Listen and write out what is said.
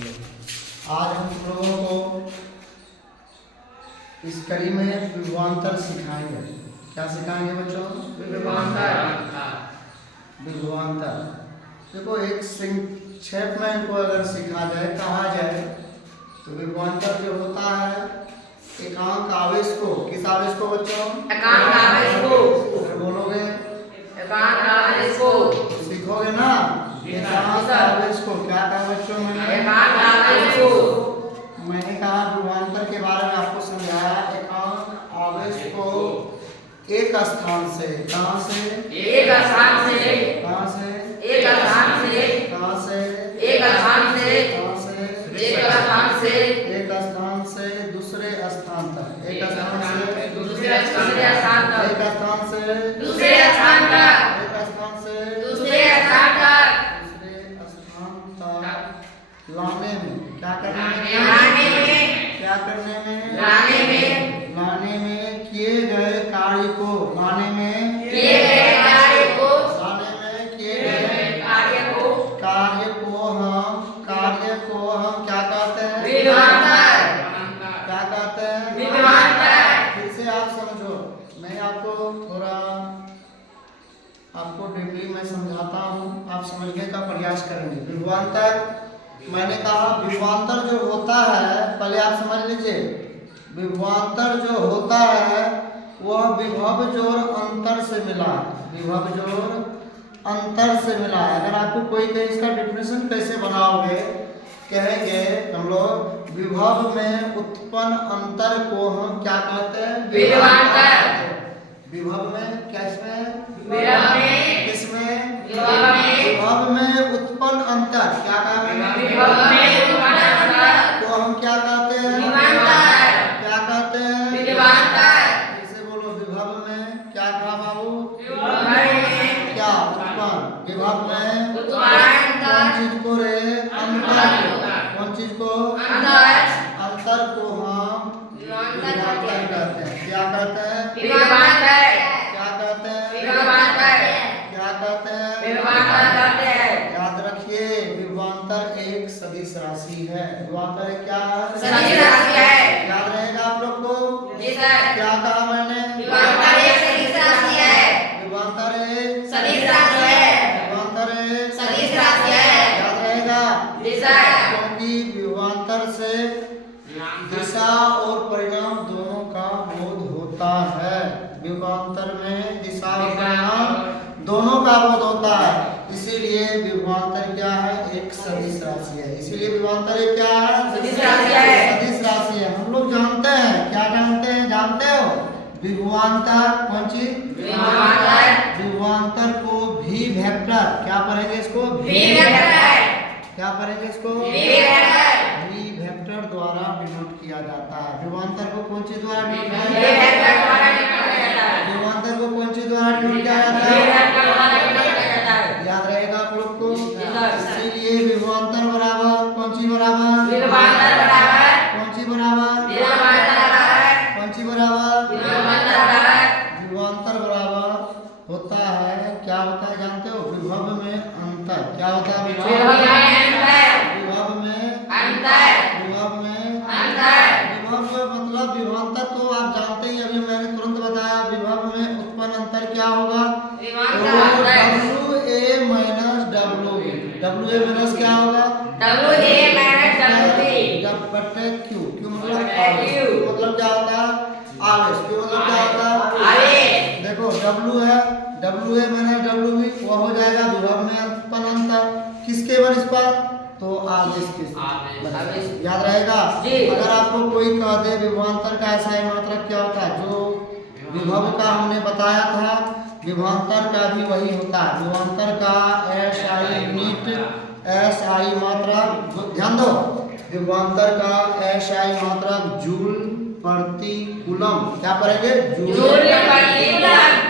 आज हम लोगों को इस कड़ी में विभवांतर सिखाएंगे। क्या सिखाएंगे बच्चों? विभवांतर। देखो, एक संक्षेप में इनको अगर सीखा जाए, कहा जाए, तो विभवांतर जो होता है एकांक आवेश को, किस आवेश को बच्चों? एकांक आवेश को। अगर बोलोगे एकांक आवेश को सीखोगे ना। एकांक आवेश को क्या कहा बच्चों? मैंने एकांक आवेश को मैंने कहा विभवांतर के बारे में आपको समझाया। एकांक आवेश को एक स्थान से, कहां से? एक स्थान से, कहां से? एक स्थान से, कहां से? एक स्थान से, कहां से? एक स्थान से, एक स्थान से दूसरे स्थान तक, एक स्थान से दूसरे स्थान तक, एक स्थान से दूसरे स्थान तक, एक स्थान से दूसरे स्थान तक, दूसरे स्थान तक लाने में, क्या करने में? लाने में, क्या करने में? लाने में, लाने में किए गए कार्य को, लाने में किए गए कार्य को, लाने में किए गए कार्य को हम क्या कहते हैं? विभवांतर। क्या कहते हैं? विभवांतर। फिर से आप समझो, मैं आपको थोड़ा आपको डिटेल में समझाता हूँ, आप समझने का प्रयास करेंगे। विभवांतर मैंने कहा, विभवांतर जो होता है, पहले आप समझ लीजिए, विभवांतर जो होता है वह विभव जोड़ अंतर से मिला है। विभव जोड़ अंतर से मिला है। अगर आपको कोई कहे इसका डेफिनेशन कैसे बनाओगे, कहेंगे हम लोग विभव में उत्पन्न अंतर को हम क्या कहते हैं? विभवांतर। विभव में किसमें? विभव में, किसमें? विभव में, विभव में उत्पन्न अंतर, क्या कहा? विभव में उत्पन्न अंतर को हम क्या कहते हैं? विभवांतर। क्या कहते हैं? विभवांतर। इसे बोलो, विभव में क्या कहा बाबू? विभव में क्या उत्पन्न? विभव में उत्पन्न कौन चीज को रे? अंतर। कौन चीज को? अंतर। अंतर को हम विभवांतर कहते हैं। क्या कहते हैं? विभवांतर। क्या कहते हैं? विभवांतर। क्या कहते हैं? विभवांतर कहते हैं। याद रखिए, विभवांतर एक सदिश राशि है। विभवांतर एक क्या है? सदिश राशि है। याद रहेगा आप लोग को? जी सर। क्या कहा मैंने? विभवांतर एक सदिश राशि है। विभवांतर एक सदिश राशि है। विभवांतर एक सदिश राशि है। याद रहेगा, जी सर। क्योंकि विभवांतर से दिशा और परिणाम दोनों का बोध होता है। विभवांतर में दिशा और परिणाम दोनों का बोध होता है। इसीलिए विभवांतर क्या है? एक सदिश राशि है। इसीलिए विभवांतर एक क्या है? सदिश राशि है। सदिश राशि है। हम लोग जानते हैं, क्या जानते हैं? जानते हो विभवांतर कौन चीज? विभवांतर। विभवांतर को भी वेक्टर, क्या पढ़ेंगे इसको? भी वेक्टर। क्या पढ़ेंगे इसको? भी वेक्टर। भी वेक्टर द्वारा डिनोट किया जाता है। विभवांतर को कौन चीज द्वारा डिनोट किया भी जाता है? वेक्टर द्वारा डिनोट किया जाता है। विभवांतर को कौन चीज द्वारा डिनोट किया जाता भी है? वेक्टर द्वारा डिनोट किया जाता है। याद रहेगा आप लोग को? सर। इसीलिए विभवांतर बराबर कौन चीज बराबर? विभवांतर बराबर कौन चीज बराबर? विभवांतर बराबर कौन चीज बराबर? विभवांतर बराबर विभवांतर बराबर होता है, क्या होता है जानते हो? विभव में अंतर। क्या होता है? विभव में अंतर। विभव में अंतर। विभव में अंतर। विभव में मतलब विभवांतर तो आप जानते ही, अभी मैंने तुरंत बताया। विभव में उत्पन्न अंतर क्या होगा? विभवांतर अंतर। WA minus WB। WA minus क्या होगा? WA minus WB। जब बटे Q। Q मतलब बटे आवेश। Q। Q मतलब क्या होता है? आवेश। Q मतलब क्या होता है? आवेश। देखो, W है, WA माइनस WB, वो हो जाएगा विभव में उत्पन्न अंतर। किसके वरिष्ठ पर? तो आवेश के। आवेश। याद रहेगा? जी। अगर आपको कोई कह दे विभवांतर का ऐसा ही मात्रक क्या होता है, जो विभव का हमने बताया था, विभवांतर का भी वही होता है। विभवांतर का SI यूनिट, SI मात्रक, ध्यान दो, विभवांतर का SI मात्रक जूल प्रति कूलम। क्या पढ़ेंगे? जूल प्रति कूलम।